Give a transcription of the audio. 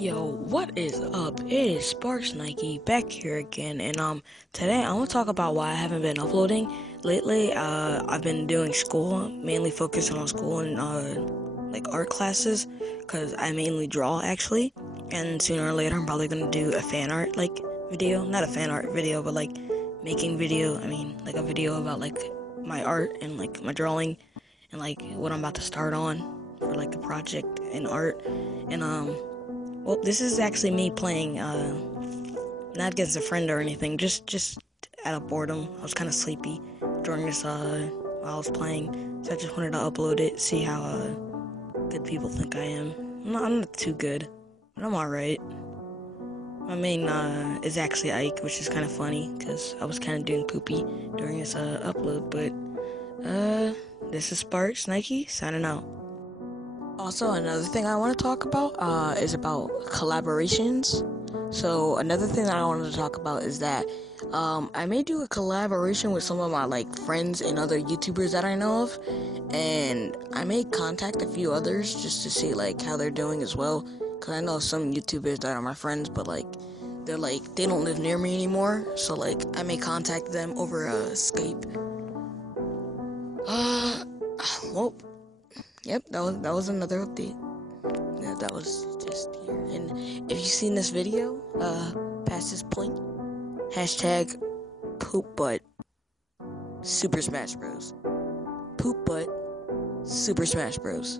Yo, what is up? It is Sparks Nike back here again, and today I want to talk about why I haven't been uploading lately. I've been doing school, mainly focusing on school and like art classes, cause I mainly draw actually, and sooner or later I'm probably gonna do a fan art video, not a fan art video, but like making video. I mean, like a video about like my art and like my drawing, and like what I'm about to start on for like a project in art, and well, this is actually me playing, not against a friend or anything, just out of boredom. I was kind of sleepy during this, while I was playing, so I just wanted to upload it, see how, good people think I am. I'm not too good, but I'm alright. My main, is actually Ike, which is kind of funny, because I was kind of doing poopy during this, upload, but, this is Sparks Nike, signing out. Also, another thing I want to talk about is about collaborations. So another thing that I wanted to talk about is that I may do a collaboration with some of my like friends and other YouTubers that I know of, and I may contact a few others just to see like how they're doing as well. Cause I know some YouTubers that are my friends, but like they don't live near me anymore. So like I may contact them over Skype. Uh, well, yep, that was another update. Yeah, that was just here. And if you've seen this video, past this point, hashtag poop butt Super Smash Bros. Poop butt Super Smash Bros.